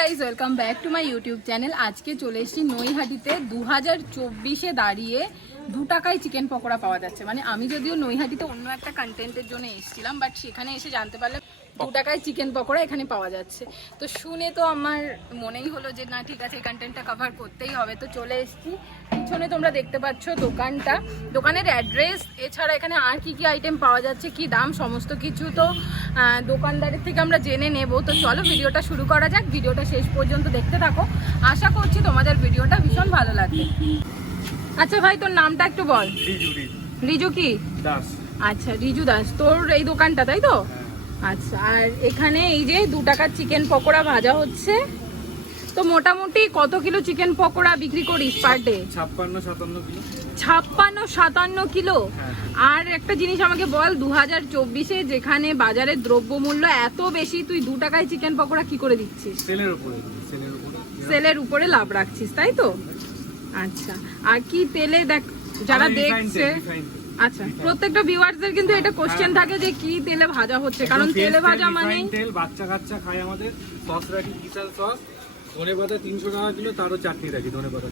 Guys welcome back to my YouTube channel. আজকে চলে এসেছি নৈহাটিতে 2024-এ দাঁড়িয়ে 2 টাকায় চিকেন পকোড়া পাওয়া যাচ্ছে। মানে আমি যদিও নৈহাটিতে অন্য একটা কন্টেন্টের জন্য এসেছিলাম, বাট সেখানে এসে জানতে পারলাম 2 টাকায় চিকেন পকোড়া এখানে পাওয়া যাচ্ছে। তো শুনে তো আমার মনেই হলো যে না ঠিক আছে, এই কন্টেন্টটা কভার করতেই হবে। তো চলে এসেছি, পিছনে তোমরা দেখতে পাচ্ছ দোকানটা, দোকানের অ্যাড্রেস, এছাড়া এখানে আর কি কি আইটেম পাওয়া যাচ্ছে, কি দাম, সমস্ত কিছু তো দোকানদারের থেকে আমরা জেনে নেব। তো চলো ভিডিওটা শুরু করা যাক, ভিডিওটা শেষ পর্যন্ত দেখতে থাকো। আশা করছি তোমাদের ভিডিওটা ভীষণ ভালো লাগবে। আচ্ছা ভাই, তোর নামটা একটু বল। রিজু কি দাস? আচ্ছা রিজু দাস, তোর এই দোকানটা তাই তো? আচ্ছা, আর এখানে এই যে 2 টাকার চিকেন পকোড়া ভাজা হচ্ছে। তো মোটামুটি কত কিলো চিকেন পকোড়া বিক্রি করিস পার ডে? 56-57 কিলো। 56-57 কিলো? আর একটা জিনিস আমাকে বল, 2024-এ যেখানে বাজারের দ্রব্যমূল্য এত বেশি, তুই 2 টাকায় চিকেন পকোড়া কি করে দিচ্ছিস? সেলের উপরে লাভ রাখছিস তাই তো? আচ্ছা, আর কি তেলে দেখ যারা দেখছে, আচ্ছা প্রত্যেকটা ভিউয়ার্সদের কিন্তু এটা কোশ্চেন থাকে যে কি তেলে ভাজা হচ্ছে, কারণ তেলে ভাজা মানে তেল বাচ্চা কাচ্চা খায় আমাদের। সস রাখি কিষান সস, ধনেপাতা 300 টাকা কিলো, তারও চাটনি রাখি ধনেপাতা।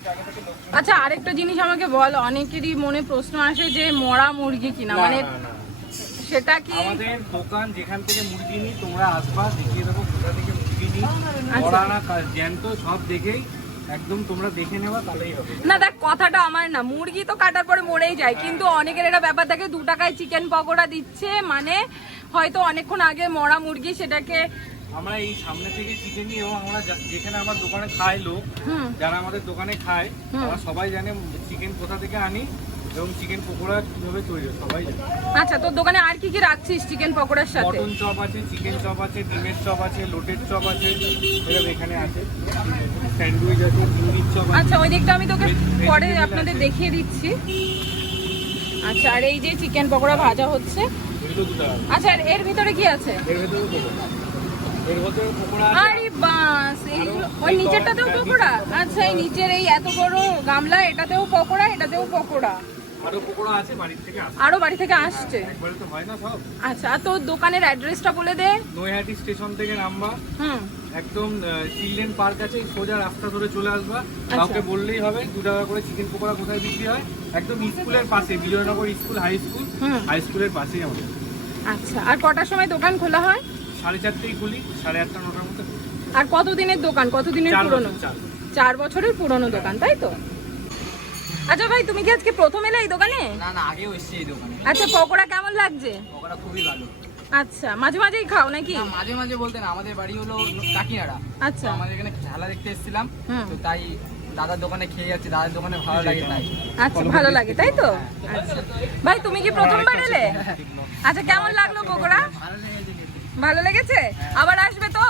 আচ্ছা আরেকটা জিনিস আমাকে বল, অনেকেরই মনে প্রশ্ন আসে যে মরা মুরগি কিনা, মানে সেটা কি? আমাদের দোকান যেখান থেকে মুরগি নিই, তোমরা আসবা, দেখিয়ে দেবো কোথা থেকে মুরগি নিই, মরা না জ্যান্ত সব দেখেই একদম তোমরা দেখে নেবা, তাহলেই হবে। না দেখ, কথাটা আমার না, মুরগি তো কাটার পরে মরেই যায়, কিন্তু অনেকের এটা ব্যাপার থাকে 2 টাকায় চিকেন পকোড়া দিচ্ছে, মানে হয়তো অনেকক্ষণ আগে মরা মুরগি, সেটাকে আমরা এই সামনে থেকে চিকেন নিই এবং আমরা যেখানে আমার দোকানে খায় লোক, যারা আমাদের দোকানে খায় তারা সবাই জানে চিকেন কোথা থেকে আনি এবং চিকেন পকোড়া কিভাবে তৈরি হয় সবাই জানে। আচ্ছা, তোর দোকানে আর কি কি রাখছিস চিকেন পকোড়ার সাথে? মটন চপ আছে, চিকেন চপ আছে, ডিমের চপ আছে, লোটের চপ আছে, এসব এখানে আছে, স্যান্ডউইচ আছে, চিংড়ির চপ আছে। আচ্ছা, ওই দিকটা আমি তোকে পরে আপনাদের দেখিয়ে দিচ্ছি। আচ্ছা, আর এই যে চিকেন পকোড়া ভাজা হচ্ছে, আচ্ছা এর ভিতরে কি আছে? এর ভিতরে পকোড়া। আরে বাস, এইগুলো ওই নিচেরটাতেও পকোড়া? আচ্ছা, এই নিচের এই এত বড় গামলা, এটাতেও পকোড়া, এটাতেও পকোড়া। আরো পকোড়া আছে, বাড়ি থেকে আসছে। আরো বাড়ি থেকে আসছে? একবারে তো হয় না সব। আচ্ছা, আর তোর দোকানের অ্যাড্রেসটা বলে দে। নৈহাটি স্টেশন থেকে নামবা, একদম চিলড্রেন পার্ক আছে, সোজা রাস্তা ধরে চলে আসবা। কাউকে বললেই হবে 2 টাকা করে চিকেন পকোড়া কোথায় বিক্রি হয়, একদম স্কুলের পাশে, বিজয়নগর স্কুল, হাই স্কুলের পাশেই আমাদের। আচ্ছা, আর কটার সময় দোকান খোলা হয়? 4:30 খুলি, 8:30-9টার মধ্যে। আর কতদিনের দোকান, কতদিনের পুরনো? 4 বছরের পুরনো দোকান তাই তো? আচ্ছা ভাই, তুমি কি আজকে প্রথম এলে এই দোকানে? না না, আগেও এসেছি এই দোকানে। আচ্ছা, পকোড়া কেমন লাগছে? পকোড়া খুবই ভালো। আচ্ছা, মাঝে মাঝেই খাও নাকি? না, মাঝে মাঝে বলতে না, আমাদের বাড়ি হলো কাকিনাড়া। আচ্ছা, আমাদের এখানে খেলা দেখতে এসেছিলাম, তো তাই দাদার দোকানে খেয়ে যাচ্ছি, দাদার দোকানে ভালো লাগে তাই। আচ্ছা, ভালো লাগে তাই তো? আচ্ছা ভাই, তুমি কি প্রথমবার এলে? আচ্ছা, কেমন লাগলো পকোড়া? ভালো লেগেছে? আবার আসবে তো?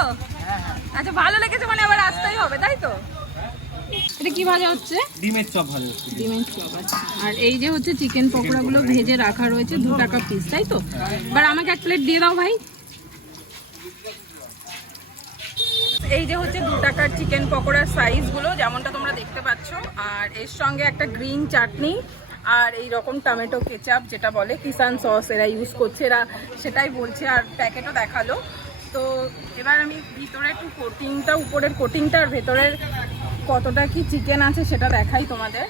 আচ্ছা, ভালো লেগেছে মানে আবার আসতেই হবে তাই তো? এটা কি ভাজা হচ্ছে? ডিমের চপ ভাজা হচ্ছে। ডিমের চপ। আচ্ছা, আর এই যে হচ্ছে চিকেন পকোড়াগুলো ভেজে রাখা রয়েছে 2 টাকা পিস তাই তো? এবার আমাকে 1 প্লেট দিয়ে দাও ভাই। এই যে হচ্ছে 2 টাকার চিকেন পকোড়ার সাইজগুলো যেমনটা তোমরা দেখতে পাচ্ছ, আর এর সঙ্গে একটা গ্রিন চাটনি আর এই রকম টমেটো কেচাপ, যেটা বলে কিষান সস, এরা ইউজ করছে, এরা সেটাই বলছে, আর প্যাকেটও দেখালো। তো এবার আমি ভিতরে একটু কোটিংটা, উপরের কোটিংটা আর ভেতরের কতটা কি চিকেন আছে সেটা দেখাই তোমাদের।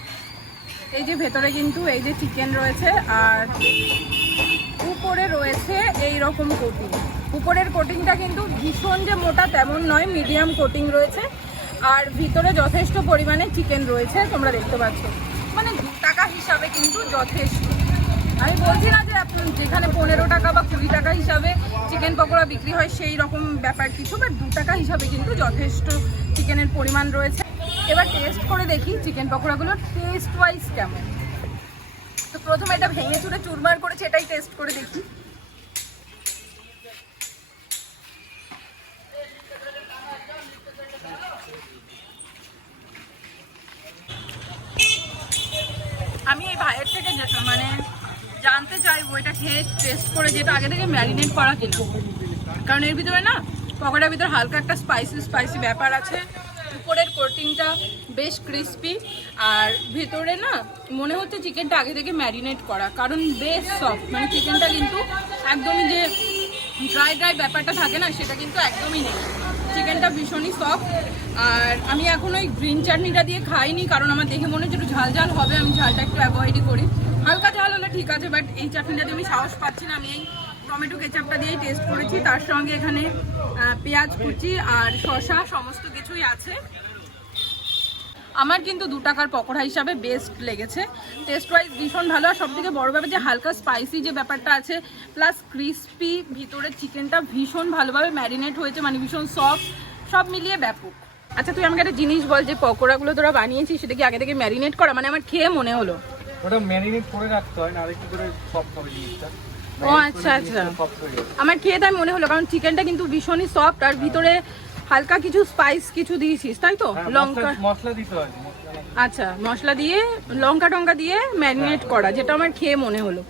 এই যে ভেতরে কিন্তু এই যে চিকেন রয়েছে, আর উপরে রয়েছে এই রকম কোটিং। উপরের কোটিংটা কিন্তু ভীষণ যে মোটা তেমন নয়, মিডিয়াম কোটিং রয়েছে, আর ভিতরে যথেষ্ট পরিমাণে চিকেন রয়েছে তোমরা দেখতে পাচ্ছ। মানে 2 টাকা হিসাবে কিন্তু যথেষ্ট। আমি বলছি না যে যেখানে 15 টাকা বা 20 টাকা হিসাবে চিকেন পকোড়া বিক্রি হয় সেই রকম ব্যাপার কিছু, বাট 2 টাকা হিসাবে কিন্তু যথেষ্ট চিকেনের পরিমাণ রয়েছে। এবার টেস্ট করে দেখি চিকেন পকোড়াগুলোর টেস্ট ওয়াইজ কেমন। তো প্রথমে এটা ভেঙে চুরে চুরমার করেছে, এটাই টেস্ট করে দেখি। আমি এই ভাইয়ের থেকে মানে জানতে চাইবো এটা খেয়ে টেস্ট করে, যেটা আগে থেকে ম্যারিনেট করা কিনা, কারণ এর ভিতরে না পকোড়ার ভিতরে হালকা একটা স্পাইসি ব্যাপার আছে। উপরের কোটিংটা বেশ ক্রিস্পি, আর ভেতরে না মনে হচ্ছে চিকেনটা আগে থেকে ম্যারিনেট করা, কারণ বেশ সফট, মানে চিকেনটা কিন্তু একদমই যে ড্রাই ব্যাপারটা থাকে না সেটা কিন্তু একদমই নেই। চিকেনটা ভীষণই সফট। আর আমি এখন ওই গ্রিন চাটনিটা দিয়ে খাইনি, কারণ আমার দেখে মনে হচ্ছে একটু ঝাল ঝাল হবে, আমি ঝালটা একটু অ্যাভয়েডই করি। হালকা ঝাল হলে ঠিক আছে, বাট এই চাটনিটা দিয়ে আমি সাহস পাচ্ছি না। আমি এই টমেটো কেচাপটা দিয়েই টেস্ট করেছি, তার সঙ্গে এখানে পেঁয়াজ কুচি আর শসা সমস্ত কিছুই আছে। আমার কিন্তু 2 টাকার পকোড়া হিসাবে বেস্ট লেগেছে, টেস্ট ওয়াইজ ভীষণ ভালো। আর সব থেকে বড় ব্যাপার যে হালকা স্পাইসি যে ব্যাপারটা আছে, প্লাস ক্রিস্পি, ভিতরে চিকেনটা ভীষণ ভালোভাবে ম্যারিনেট হয়েছে, মানে ভীষণ সফট, সব মিলিয়ে ব্যাপক। আচ্ছা তুই আমাকে একটা জিনিস বল, যে পকোড়াগুলো তোরা বানিয়েছিস সেটা কি আগে থেকে ম্যারিনেট করা? মানে আমার খেয়ে মনে হলো ওটা ম্যারিনেট করে রাখতে হয়, না আরেকটু করে সফট হবে জিনিসটা। ও আচ্ছা আচ্ছা, আমার খেয়ে তাই মনে হলো, কারণ চিকেনটা কিন্তু ভীষণই সফট আর ভিতরে হালকা কিছু স্পাইস কিছু দিয়েছিস তাই তো? লঙ্কা মশলা দিতে হয়। আচ্ছা, মশলা দিয়ে লঙ্কা টঙ্কা দিয়ে ম্যারিনেট করা, যেটা আমার খেয়ে মনে হলো।